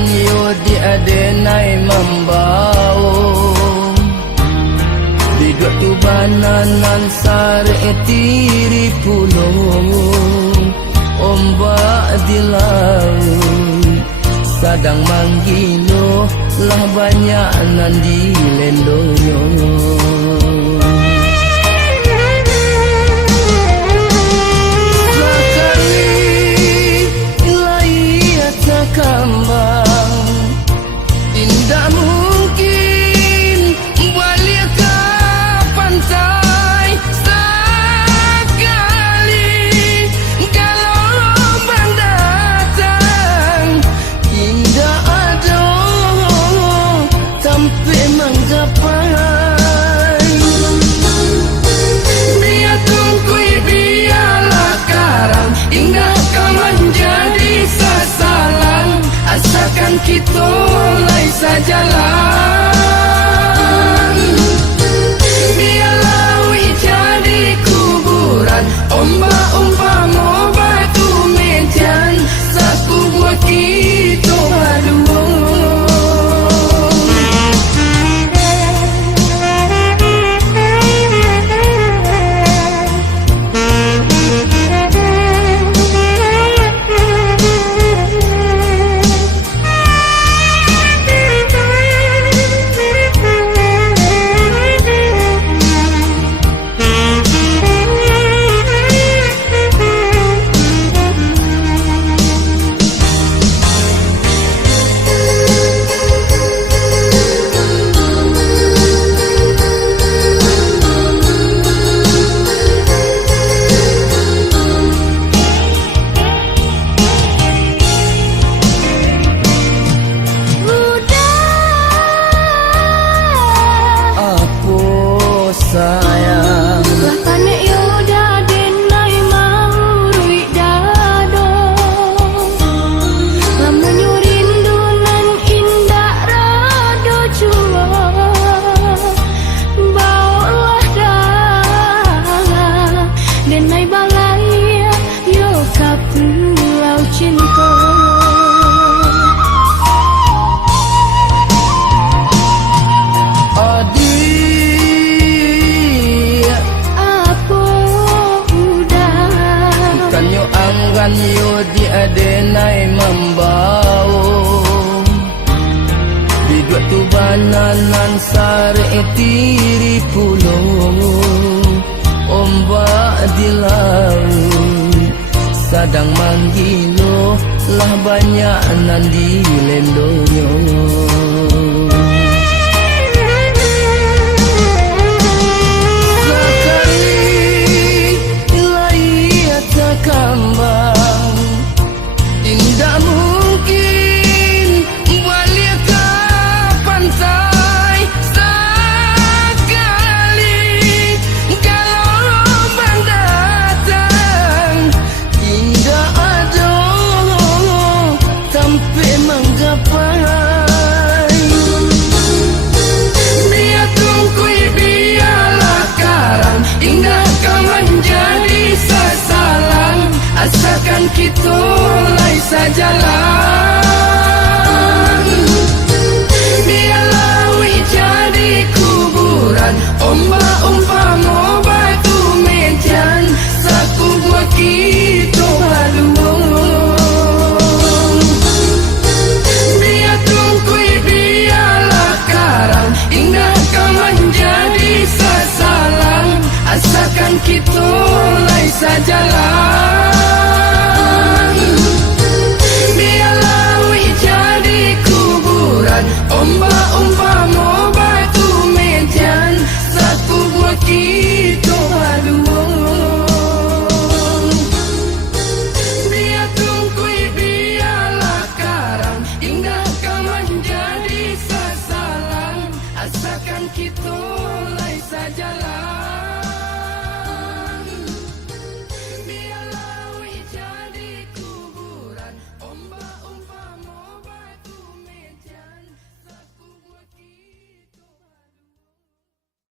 anggan yo di adenai membau bidok tu bananan sare tiri pulung ombak di laut sadang manggilo lah banyak nan di lendonyo. Kambang tidak mungkin balik ke pantai sekali kalau ombak datang tidak ada sampai menggapai biar tungkui biarlah karang hingga kau menjadi sasaran asalkan kita laisa jalan biarlah jadi kuburan ombak umpama batu medan satu buat kita berdua. Sayang lah panek yo dadenai mau ruik dado lamun yo rindu nan indah rado jua bawalah dah denai balai yo ka pulau cinta. Anggan yo di adenai membau bidok tu bananan sare tiri pulung ombak di laut sadang manggilo lah banyak nan di lendonyo. Kambang tidak mungkin balik ke pantai sekali kalau ombak datang tidak ada sampai menggapai biar tungkui biarlah karang hingga kau menjadi sasaran asalkan kita laisa jalan biarlah jadi kuburan ombak umpama batu medan satu buat kita berdua biar tungkui biarlah karang hingga kau menjadi sasaran asalkan kita laisa jalan ombak umpama batu medan satu buat kita berdua biar tungkui biarlah karang hingga kau menjadi sasaran asalkan kita laisa jalan.